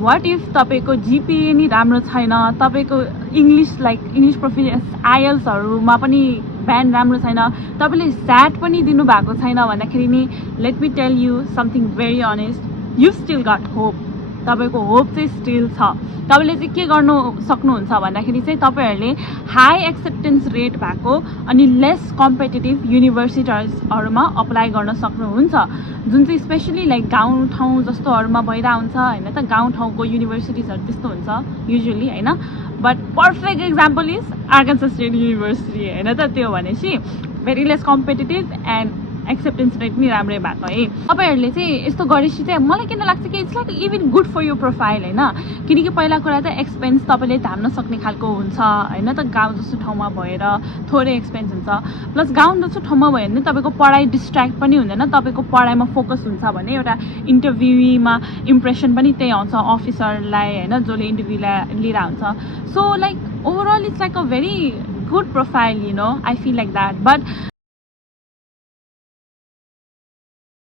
What if तपाईँको जिपिए नि राम्रो छैन, तपाईँको इङ्ग्लिस प्रोफिसिएन्सी आइएल्सहरूमा पनि ब्यान्ड राम्रो छैन, तपाईँले स्याट पनि दिनुभएको छैन भन्दाखेरि नि let me tell you something very honest, you still got hope. तपाईँको होप चाहिँ स्टिल छ। तपाईँले चाहिँ के गर्नु सक्नुहुन्छ भन्दाखेरि चाहिँ तपाईँहरूले हाई एक्सेप्टेन्स रेट भएको अनि लेस कम्पिटेटिभ युनिभर्सिटिजहरूमा अप्लाई गर्न सक्नुहुन्छ, जुन चाहिँ स्पेसली लाइक गाउँ ठाउँ जस्तोहरूमा भइरहेको हुन्छ होइन त। गाउँ ठाउँको युनिभर्सिटिजहरू त्यस्तो हुन्छ युजुअली होइन। But perfect example is Arkansas state university होइन त। त्यो भनेपछि very less competitive and acceptance rate पनि राम्रै भएको है। तपाईँहरूले चाहिँ यस्तो गरेपछि चाहिँ मलाई किन लाग्छ कि it's like even good for यो प्रोफाइल होइन। किनकि पहिला कुरा त एक्सपेन्स तपाईँले धान्न सक्ने खालको हुन्छ होइन त। गाउँ जस्तो ठाउँमा भएर थोरै एक्सपेन्स हुन्छ, प्लस गाउँ जस्तो ठाउँमा भयो भने तपाईँको पढाइ डिस्ट्र्याक्ट पनि हुँदैन, तपाईँको पढाइमा फोकस हुन्छ भने एउटा इन्टरभ्युमा इम्प्रेसन पनि त्यही आउँछ अफिसरलाई होइन, जसले इन्टरभ्यू लिएर हुन्छ। So like overall it's like a very good profile, you know, I feel like that. But